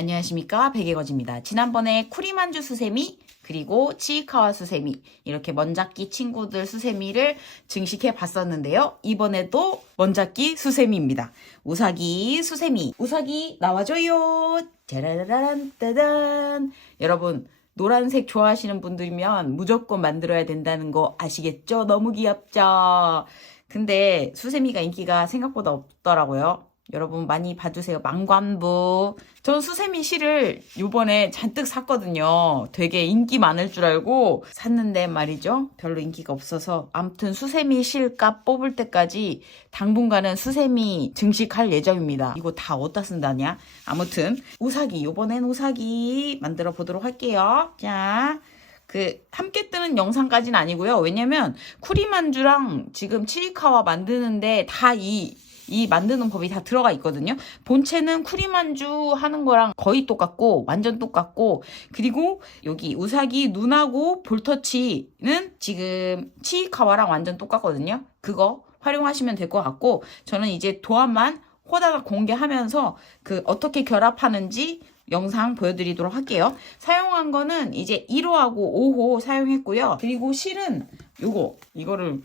안녕하십니까 백예거지입니다. 지난번에 쿠리만주 수세미 그리고 치이카와 수세미 이렇게 먼잡기 친구들 수세미를 증식해 봤었는데요. 이번에도 먼잡기 수세미입니다. 우사기 수세미 우사기 나와줘요. 짜라라란 따단 여러분 노란색 좋아하시는 분들이면 무조건 만들어야 된다는 거 아시겠죠? 너무 귀엽죠? 근데 수세미가 인기가 생각보다 없더라고요. 여러분 많이 봐주세요. 망관부. 저 수세미 실을 요번에 잔뜩 샀거든요. 되게 인기 많을 줄 알고 샀는데 말이죠. 별로 인기가 없어서. 아무튼 수세미 실값 뽑을 때까지 당분간은 수세미 증식할 예정입니다. 이거 다 어디다 쓴다냐? 아무튼 우사기. 요번엔 우사기 만들어 보도록 할게요. 자. 그 함께 뜨는 영상까지는 아니고요. 왜냐면 쿠리만주랑 지금 치이카와 만드는데 다이 이 만드는 법이 다 들어가 있거든요. 본체는 쿠리만주 하는 거랑 거의 똑같고 완전 똑같고 그리고 여기 우사기 눈하고 볼터치는 지금 치이카와랑 완전 똑같거든요. 그거 활용하시면 될 것 같고 저는 이제 도안만 호다가 공개하면서 그 어떻게 결합하는지 영상 보여드리도록 할게요. 사용한 거는 이제 1호하고 5호 사용했고요. 그리고 실은 요거 이거를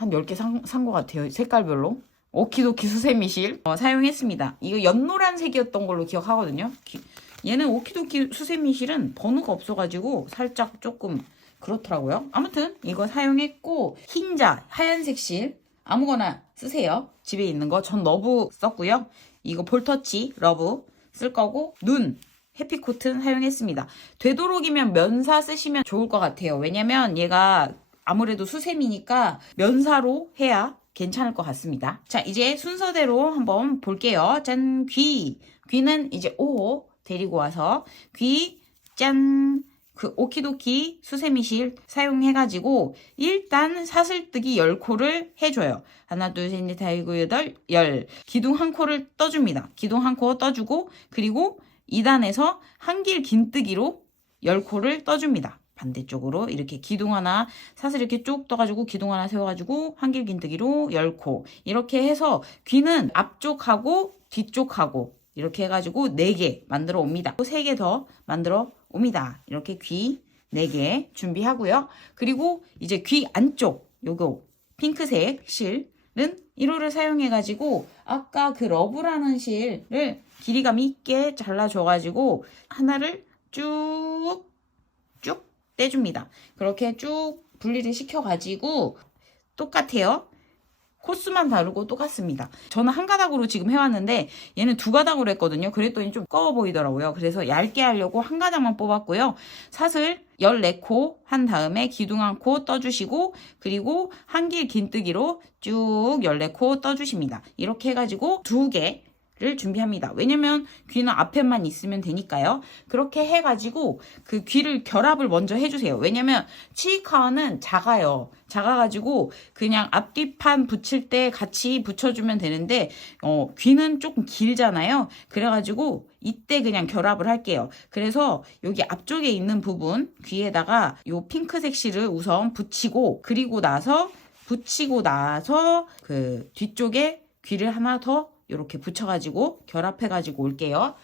한 10개 산 것 같아요. 색깔별로. 오키도키 수세미실 어, 사용했습니다. 이거 연노란색이었던 걸로 기억하거든요. 기- 얘는 오키도키 수세미실은 번호가 없어가지고 살짝 조금 그렇더라고요. 아무튼 이거 사용했고 흰자 하얀색 실 아무거나 쓰세요. 집에 있는 거 전 러브 썼고요. 이거 볼터치 러브 쓸 거고 눈 해피코튼 사용했습니다. 되도록이면 면사 쓰시면 좋을 것 같아요. 왜냐면 얘가 아무래도 수세미니까 면사로 해야 괜찮을 것 같습니다. 자, 이제 순서대로 한번 볼게요. 짠, 귀. 귀는 이제 5호 데리고 와서 귀, 짠. 그 오키도키 수세미실 사용해가지고 일단 사슬뜨기 10코를 해줘요. 하나, 둘, 셋, 넷, 다, 일곱, 여덟, 열. 기둥 한 코를 떠줍니다. 기둥 한 코 떠주고 그리고 2단에서 한길 긴뜨기로 10코를 떠줍니다. 반대쪽으로 이렇게 기둥 하나 사슬 이렇게 쭉 떠가지고 기둥 하나 세워가지고 한길 긴뜨기로 10코 이렇게 해서 귀는 앞쪽하고 뒤쪽하고 이렇게 해가지고 4개 만들어 옵니다. 3개 더 만들어 옵니다. 이렇게 귀 4개 준비하고요. 그리고 이제 귀 안쪽 요거 핑크색 실은 1호를 사용해가지고 아까 그 러브라는 실을 길이감 있게 잘라줘가지고 하나를 쭉쭉 떼줍니다. 그렇게 쭉 분리를 시켜가지고 똑같아요. 코스만 다르고 똑같습니다. 저는 한 가닥으로 지금 해왔는데 얘는 두 가닥으로 했거든요. 그랬더니 좀 꺼워 보이더라고요. 그래서 얇게 하려고 한 가닥만 뽑았고요. 사슬 14코 한 다음에 기둥 한 코 떠주시고 그리고 한 길 긴뜨기로 쭉 14코 떠주십니다. 이렇게 해가지고 두 개. 를 준비합니다. 왜냐면 귀는 앞에만 있으면 되니까요. 그렇게 해가지고 그 귀를 결합을 먼저 해주세요. 왜냐면 치이카와는 작아요. 작아가지고 그냥 앞뒤판 붙일 때 같이 붙여주면 되는데 어, 귀는 조금 길잖아요. 그래가지고 이때 그냥 결합을 할게요. 그래서 여기 앞쪽에 있는 부분 귀에다가 요 핑크색 실을 우선 붙이고 그리고 나서 붙이고 나서 그 뒤쪽에 귀를 하나 더 이렇게 붙여가지고 결합해가지고 올게요.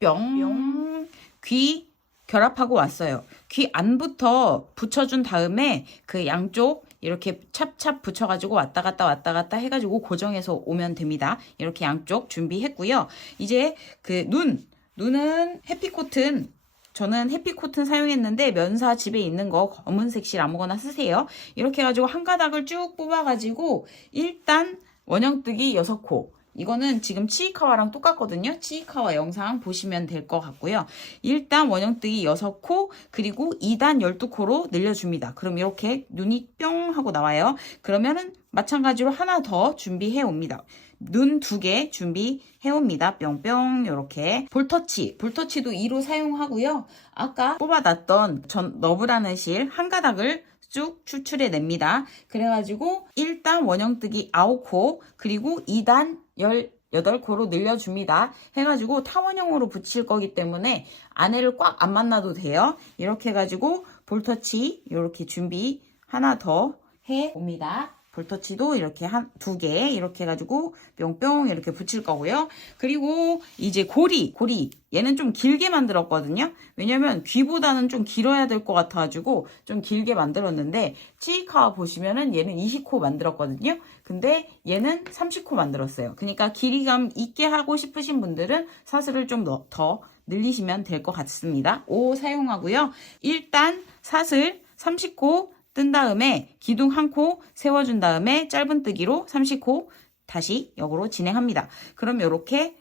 뿅. 귀 결합하고 왔어요. 귀 안부터 붙여준 다음에 그 양쪽 이렇게 찹찹 붙여가지고 왔다 갔다 왔다 갔다 해가지고 고정해서 오면 됩니다. 이렇게 양쪽 준비했고요. 이제 그 눈. 눈은 해피코튼 저는 해피코튼 사용했는데 면사 집에 있는 거 검은색 실 아무거나 쓰세요. 이렇게 해가지고 한 가닥을 쭉 뽑아가지고 일단 원형뜨기 6코 이거는 지금 치이카와랑 똑같거든요. 치이카와 영상 보시면 될 것 같고요. 일단 원형뜨기 6코 그리고 2단 12코로 늘려줍니다. 그럼 이렇게 눈이 뿅 하고 나와요. 그러면은 마찬가지로 하나 더 준비해 옵니다. 눈 두 개 준비해 옵니다. 뿅뿅 이렇게 볼터치 볼터치도 2로 사용하고요. 아까 뽑아놨던 전 너브라는 실 한 가닥을 쭉 추출해 냅니다. 그래가지고 일단 원형뜨기 9코 그리고 2단 18코로 늘려줍니다. 해가지고 타원형으로 붙일 거기 때문에 안에를 꽉 안 만나도 돼요. 이렇게 해가지고 볼터치 이렇게 준비 하나 더해 옵니다. 볼터치도 이렇게 한 두 개 이렇게 해가지고 뿅뿅 이렇게 붙일 거고요. 그리고 이제 고리 고리 얘는 좀 길게 만들었거든요. 왜냐면 귀보다는 좀 길어야 될 것 같아가지고 좀 길게 만들었는데 치이카와 보시면은 얘는 20코 만들었거든요. 근데 얘는 30코 만들었어요. 그러니까 길이감 있게 하고 싶으신 분들은 사슬을 좀 더 늘리시면 될 것 같습니다. 5 사용하고요. 일단 사슬 30코 뜬 다음에 기둥 한 코 세워준 다음에 짧은뜨기로 30코 다시 역으로 진행합니다. 그럼 이렇게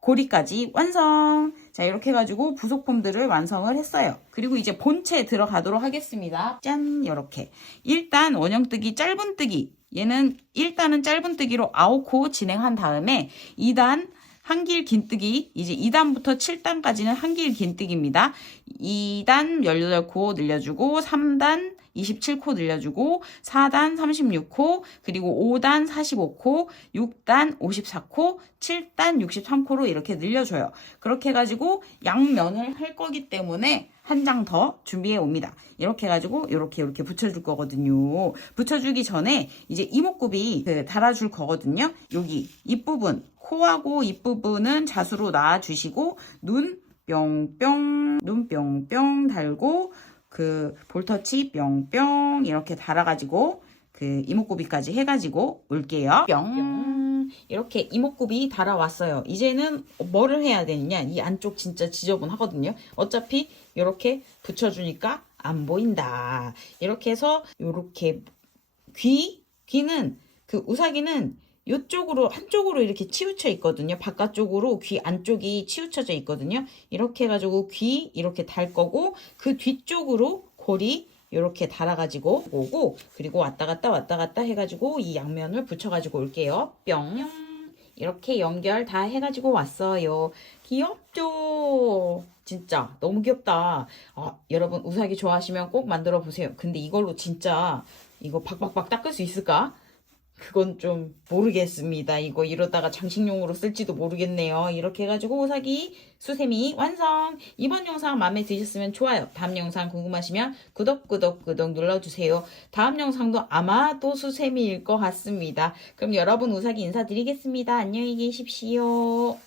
고리까지 완성! 자, 이렇게 해가지고 부속품들을 완성을 했어요. 그리고 이제 본체 들어가도록 하겠습니다. 짠! 이렇게. 일단 원형뜨기 짧은뜨기. 얘는 1단은 짧은뜨기로 9코 진행한 다음에 2단 한길 긴뜨기 이제 2단부터 7단까지는 한길 긴뜨기입니다. 2단 18코 늘려주고 3단 27코 늘려주고 4단 36코 그리고 5단 45코 6단 54코 7단 63코로 이렇게 늘려줘요. 그렇게 해가지고 양면을 할 거기 때문에 한 장 더 준비해 옵니다. 이렇게 해가지고 이렇게 이렇게 붙여줄 거거든요. 붙여주기 전에 이제 이목구비 그 달아줄 거거든요. 여기 입부분 코하고 입부분은 자수로 놔주시고 눈 뿅뿅 눈 뿅뿅 달고 그 볼터치 뿅뿅 이렇게 달아가지고 그 이목구비까지 해가지고 올게요. 뿅 이렇게 이목구비 달아왔어요. 이제는 뭐를 해야 되느냐? 이 안쪽 진짜 지저분하거든요. 어차피 이렇게 붙여주니까 안 보인다. 이렇게 해서 이렇게 귀 귀는 그 우사기는 이쪽으로 한쪽으로 이렇게 치우쳐 있거든요. 바깥쪽으로 귀 안쪽이 치우쳐져 있거든요. 이렇게 해가지고 귀 이렇게 달 거고 그 뒤쪽으로 고리 이렇게 달아가지고 오고 그리고 왔다 갔다 왔다 갔다 해가지고 이 양면을 붙여가지고 올게요. 뿅 이렇게 연결 다 해가지고 왔어요. 귀엽죠? 진짜 너무 귀엽다. 아, 여러분 우사기 좋아하시면 꼭 만들어 보세요. 근데 이걸로 진짜 이거 박박박 닦을 수 있을까? 그건 좀 모르겠습니다. 이거 이러다가 장식용으로 쓸지도 모르겠네요. 이렇게 해가지고 우사기 수세미 완성! 이번 영상 마음에 드셨으면 좋아요. 다음 영상 궁금하시면 구독, 구독, 구독 눌러주세요. 다음 영상도 아마도 수세미일 것 같습니다. 그럼 여러분 우사기 인사드리겠습니다. 안녕히 계십시오.